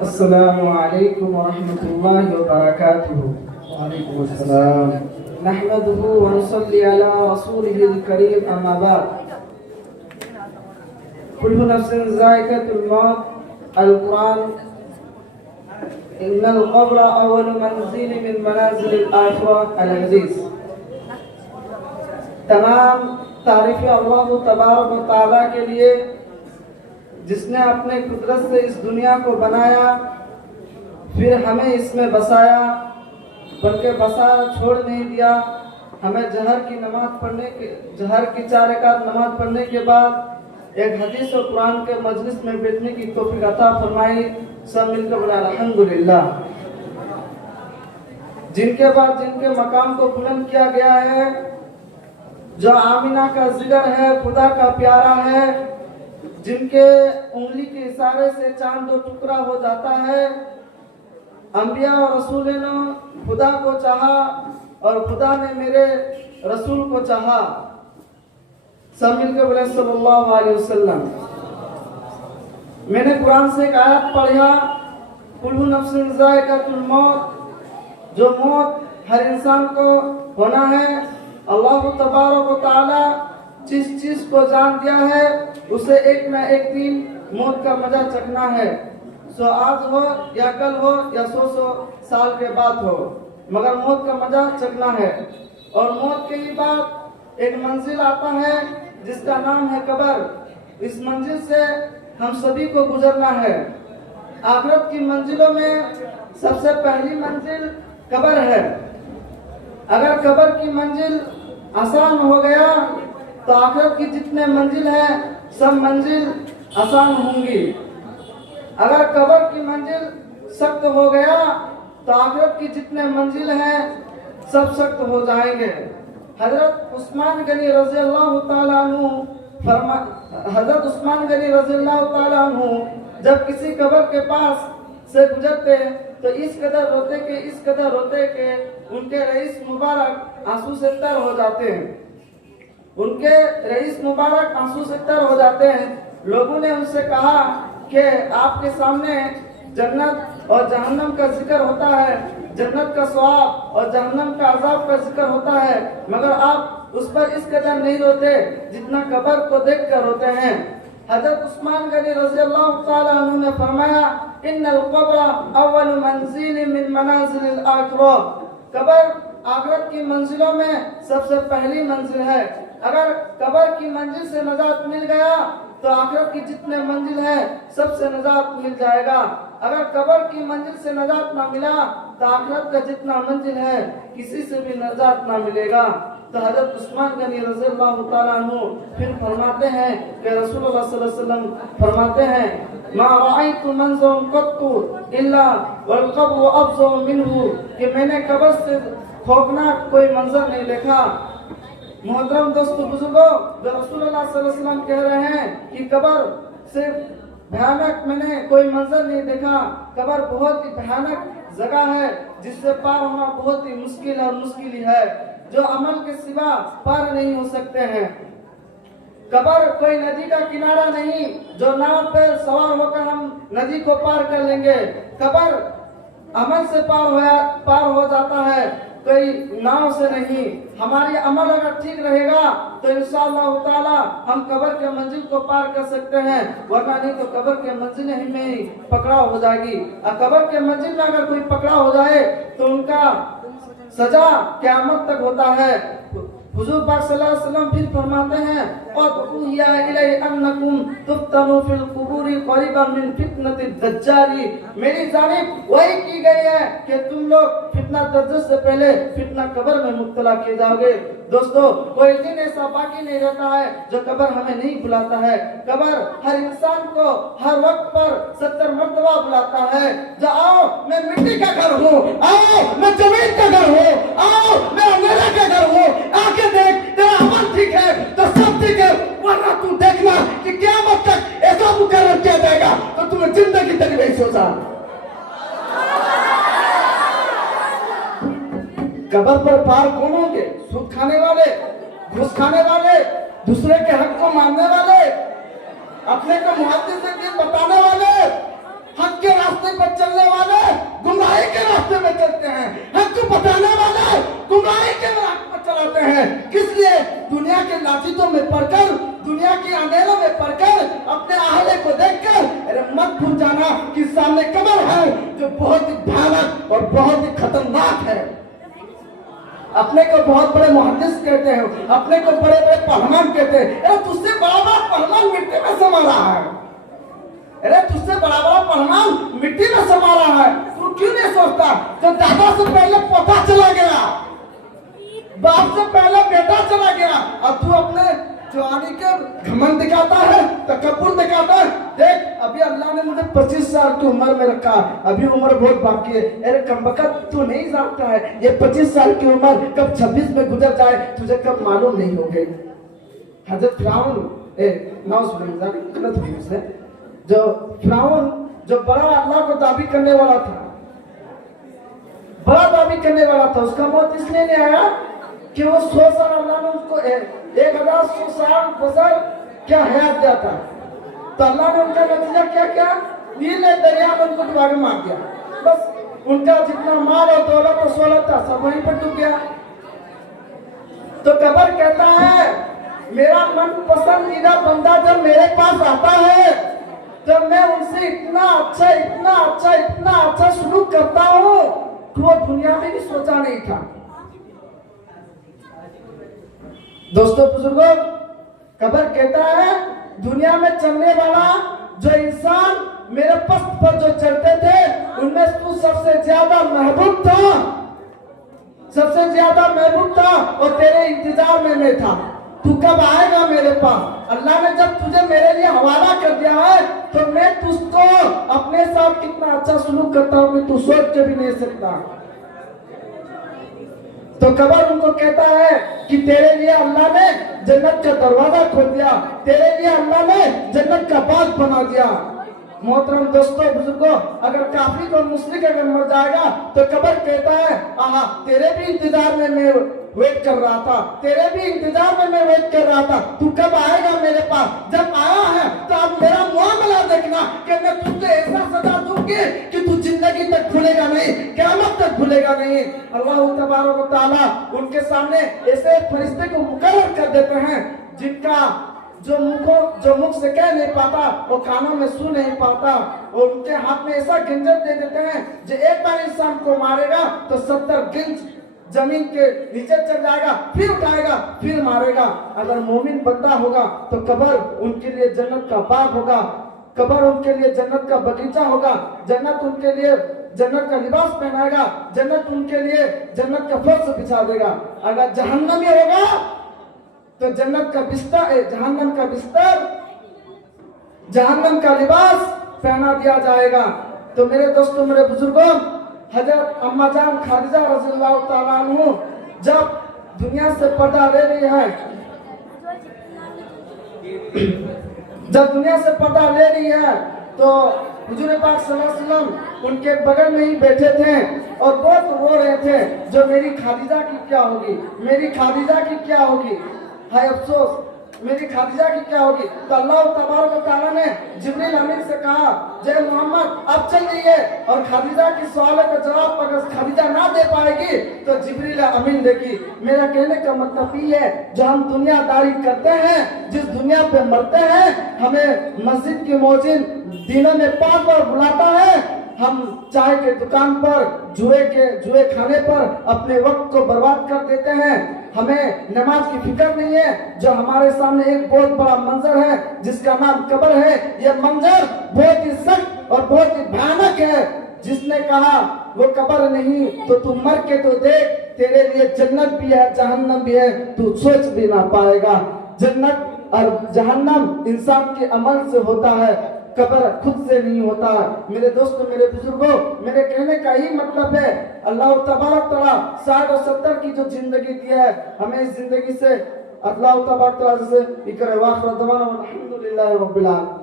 अस्सलामु अलैकुम व रहमतुल्लाहि व बरकातुहू। वालेकुम अस्सलाम। नहमदुहू व नुसल्ली अला रसूलिहिल करीम, अम्मा बाद। कुल्लु नफ्सिन ज़ाइक़तुल मौत, अल कुरान। इन्नल क़ब्र अव्वलु मंज़िल मिन मनाज़िलिल आखिरह, अल हदीस। तमाम तारीफ़ अल्लाह तबारक व तआला के लिए, जिसने अपने कुदरत से इस दुनिया को बनाया, फिर हमें इसमें बसाया, बल्कि बसाया छोड़ नहीं दिया। हमें जहर की 4 रकात नमाज पढ़ने के बाद एक हदीस और कुरान के मजलिस में बैठने की तौफीक अता फरमाई। सब मिलकर बोला अल्हम्दुलिल्लाह। जिनके बाद जिनके मकाम को बुलंद किया गया है, जो आमिना का जिगर है, खुदा का प्यारा है, जिनके उंगली के इशारे से चांद 2 टुकड़ा हो जाता है। अंबिया और रसूल ने खुदा को चाहा और खुदा ने मेरे रसूल को चाहा। सब मिलकर बोले सल्लल्लाहु अलैहि वसल्लम। मैंने कुरान से एक आयत पढ़ा, कुल्लु नफ्सिन ज़ाइक़तुल मौत, जो मौत हर इंसान को होना है। अल्लाह तबारक व तआला जिस चीज को जान दिया है, उसे एक न एक दिन मौत का मजा चखना है। सो आज हो या कल हो या 100 साल के बाद हो, मगर मौत का मजा चखना है। और मौत के ही बाद एक मंजिल आता है जिसका नाम है कब्र। इस मंजिल से हम सभी को गुजरना है। आखिरत की मंजिलों में सबसे पहली मंजिल कब्र है। अगर कब्र की मंजिल आसान हो गया तो आखिरत की जितने मंजिल है सब मंजिल आसान होंगी। अगर कब्र की मंजिल सख्त हो गया तो आखिरत की जितने मंजिल हैं सब सख्त हो जाएंगे। हजरत उस्मान गनी रज़ी अल्लाह ताला अन्हु जब किसी कब्र के पास से गुजरते तो इस कदर रोते कि उनके रईस मुबारक आंसू से तर हो जाते हैं। लोगों ने उनसे कहा कि आपके सामने जन्नत और जहन्नम का जिक्र होता है, जन्नत का सवाब और जहन्नम का अजाब का जिक्र होता है, मगर आप उस पर इस कदर नहीं रोते जितना कब्र को देखकर रोते हैं। हजरत उस्मान गनी रज़ी अल्लाह ताला अन्हु ने फरमाया, इन्नल क़ब्र अव्वलु मंज़िल मिन मनाज़िलिल आखिरह। कब्र आखिरत की मंजिलों में सबसे पहली मंजिल है। अगर कब्र की मंजिल से नजात मिल गया तो आखिरत की जितने मंजिल है सबसे नजात मिल जाएगा। अगर कब्र की मंजिल से नजात ना मिला तो आखिरत का जितना मंजिल है किसी से भी नजात ना मिलेगा। तो हजरत उस्मान गनी रज़ी अल्लाह ताला अन्हु फिर फरमाते हैं कि रसूलुल्लाह सल्लल्लाहु अलैहि वसल्लम फरमाते हैं, मा रअयतु मंज़रन क़त्तु इल्ला वल क़ब्रु अफ़ज़अ मिन्हु, कि मैंने कब्र से खौफनाक कोई मंजर नहीं देखा। मोहतरम दोस्तों बुजुर्गों, जो रसूलुल्लाह सल्लल्लाहु अलैहि वसल्लम कह रहे हैं कि कब्र से भयानक मैंने कोई मंजर नहीं देखा। कब्र बहुत ही भयानक जगह है जिससे पार होना बहुत ही मुश्किल है, जो अमल के सिवा पार नहीं हो सकते हैं। कब्र कोई नदी का किनारा नहीं जो नाव पर सवार होकर हम नदी को पार कर लेंगे। कब्र अमल से पार हो जाता है, कोई नाव से नहीं। हमारी अमल अगर ठीक रहेगा तो इंशाअल्लाह ताला हम कब्र के मंजिल को पार कर सकते हैं, वरना नहीं तो कब्र के मंजिल ही में ही पकड़ाव हो जाएगी। और कब्र के मंजिल में अगर कोई पकड़ा हो जाए तो उनका सजा क़यामत तक होता है। हुजूर पाक सल्लल्लाहु अलैहि वसल्लम फिर फरमाते हैं, क़ुया इलैहि अन्नकुम तुफ्तनु फिल क़ुबूरि क़रीबन मिन फितनतिद दज्जाली। मेरी जानिब वही की गई है कि तुम लोग फितना दज्जाल से पहले फितना कब्र में मुब्तला किए जाओगे। दोस्तों, कोई दिन ऐसा बाकी नहीं रहता है जो कब्र हमें नहीं बुलाता है। कब्र हर इंसान को हर वक्त पर 70 मर्तबा बुलाता है। जो आओ मैं मिट्टी का घर हूँ, आओ मैं जमीन का घर हूँ, आओ मैं अंधेरा का घर हूँ, आके देख तेरा अमल ठीक है तो सब ठीक है, वरना तू देखना कि क़यामत तक ऐसा मुकर्रर किया जाएगा तो तुम्हें जिंदगी तक नहीं सोचा। कब्र पर पार कौन होंगे? सूद खाने वाले, घूस खाने वाले, दूसरे के हक को मानने वाले, अपने को मुहद्दिस के दिन बताने वाले, हक के रास्ते पर चलते हैं, हक बताने वाले गुमराही के रास्ते पर चलाते हैं। किस लिए? दुनिया के लाचितों में पढ़कर, दुनिया के अंधेरों में पढ़कर, अपने आहले को देखकर अरे मत भूल जाना कि सामने कब्र है जो बहुत ही भयानक और बहुत ही खतरनाक है। अपने को बहुत बड़े मुहद्दिस कहते हैं, अपने को बड़े बड़े पहलवान कहते हैं। अरे तुझसे बड़ा बड़ा पहलवान मिट्टी में समा रहा है, अरे तुझसे बड़ा बड़ा पहलवान मिट्टी में समा रहा है। तू क्यों नहीं सोचता? तो दादा से पहले पोता चला गया, बाप से पहले बेटा चला गया, अब तू अपने जवानी के घमंड दिखाता है, तकब्बुर दिखाता है। देख अभी अल्लाह ने मुझे 25 साल की उम्र में रखा, अभी उम्र बहुत बाकी है। अरे कमबख्त तू नहीं जानता है ये 25 साल की उम्र कब 26 में गुजर जाए तुझे कब मालूम नहीं हो गई। हजरत फिरौन गलत हुई से जो फिरौन जो बड़ा अल्लाह को दावी करने वाला था, बड़ा दावी करने वाला था, उसका मौत इसलिए नहीं आया कि वो 100 साल अल्लाह ने उसको 1100 साल बसर क्या हयात दिया था। तो अल्लाह ने उनका नतीजा क्या किया? नील दरिया में उनको डुबा के मार दिया। बस उनका जितना माल और दौलत और सोलत था सब वहीं पर डूब गया। तो कब्र कहता है मेरा मन पसंदीदा बंदा जब मेरे पास आता है तो मैं उनसे इतना अच्छा इतना अच्छा इतना अच्छा सलूक करता हूँ कि वो दुनिया में भी सोचा नहीं था। दोस्तों बुजुर्गों, कब्र कहता है दुनिया में चलने वाला जो इंसान मेरे पस्त पर जो चलते थे उनमें तू सबसे ज्यादा महबूब था, सबसे ज्यादा महबूब था और तेरे इंतजार में मैं था। तू कब आएगा मेरे पास? अल्लाह ने जब तुझे मेरे लिए हवाला कर दिया है तो मैं तुझको अपने साथ कितना अच्छा सलूक करता हूँ कि तू सोच के भी नहीं सकता। तो कब्र उनको कहता है कि तेरे लिए अल्लाह ने जन्नत का दरवाजा खोल दिया, तेरे लिए अल्लाह ने जन्नत का बाग बना दिया। मोहतरम दोस्तों बुजुर्गों, अगर काफिर और मुश्रिक अगर मर जाएगा तो कब्र कहता है आहा तेरे भी इंतजार में मैं वेट कर रहा था, तेरे भी इंतजार में मैं वेट कर रहा था, तू कब आएगा मेरे पास? जब आया है तो अब मेरा मुआमला देखना कि मैं तुझे ऐसा सजा दूंगी कि तू जिंदगी तक भूलेगा नहीं, क़यामत तक भूलेगा नहीं। अल्लाह तबारक व तआला उनके सामने ऐसे फरिश्ते को मुकर्रर कर देते हैं जिनका जो मुख से कह नहीं पाता, वो कानों में सुन नहीं पाता, और उनके हाथ में ऐसा गंजर दे देते हैं जो एक बार इंसान को मारेगा तो 70 गिंज जमीन के नीचे चल जाएगा, फिर उठाएगा, फिर मारेगा। अगर मोमिन बंदा होगा तो कब्र उनके लिए जन्नत का बाग होगा, कब्र उनके लिए जन्नत का बगीचा होगा, जन्नत उनके लिए जन्नत का लिबास पहनाएगा, जन्नत उनके लिए जन्नत का फर्श बिछा देगा। अगर जहन्नमी होगा तो जन्नत का बिस्तर, जहन्नम का बिस्तर, जहन्नम का लिबास पहना दिया जाएगा। तो मेरे दोस्तों, मेरे बुजुर्गों, हजरत अम्मा जान खादिजा रज़ियल्लाहु ताला अन्हु जब दुनिया से पर्दा ले रही है, जब दुनिया से पर्दा ले रही है तो हुजूर पाक सल्लल्लाहु अलैहि वसल्लम उनके बगल में ही बैठे थे और बहुत रो रहे थे, जो मेरी खादिजा की क्या होगी, मेरी खादिजा की क्या होगी, हाय अफसोस मेरी खादिजा की क्या होगी। तो अल्लाह तबारक व तआला ने जिब्रील अमीन से कहा जय मोहम्मद अब चल जाइए, और खादिजा की सवालों का जवाब अगर खादिजा ना दे पाएगी तो जिब्रील अमीन देगी। मेरा कहने का मतलब ये है, जो हम दुनियादारी करते हैं, जिस दुनिया पे मरते हैं, हमें मस्जिद की मौजिन दिनों में 5 बार बुलाता है, हम चाय के दुकान पर जुए खाने पर अपने वक्त को बर्बाद कर देते हैं, हमें नमाज की फिक्र नहीं है। जो हमारे सामने एक बहुत बड़ा मंजर है जिसका नाम कब्र है, यह मंजर बहुत ही सख्त और बहुत ही भयानक है। जिसने कहा वो कब्र नहीं तो तू मर के तो देख, तेरे लिए जन्नत भी है जहन्नम भी है, तू सोच भी ना पाएगा। जन्नत और जहन्नम इंसान के अमल से होता है, कब्र खुद से नहीं होता। मेरे दोस्तों, मेरे बुजुर्गों, मेरे कहने का ही मतलब है अल्लाह तबारक तआला 60 और 70 की जो जिंदगी दी है, हमें इस जिंदगी से अल्लाह तबारक तआला से इकरार व अल्हम्दुलिल्लाहि रब्बिल आलमीन।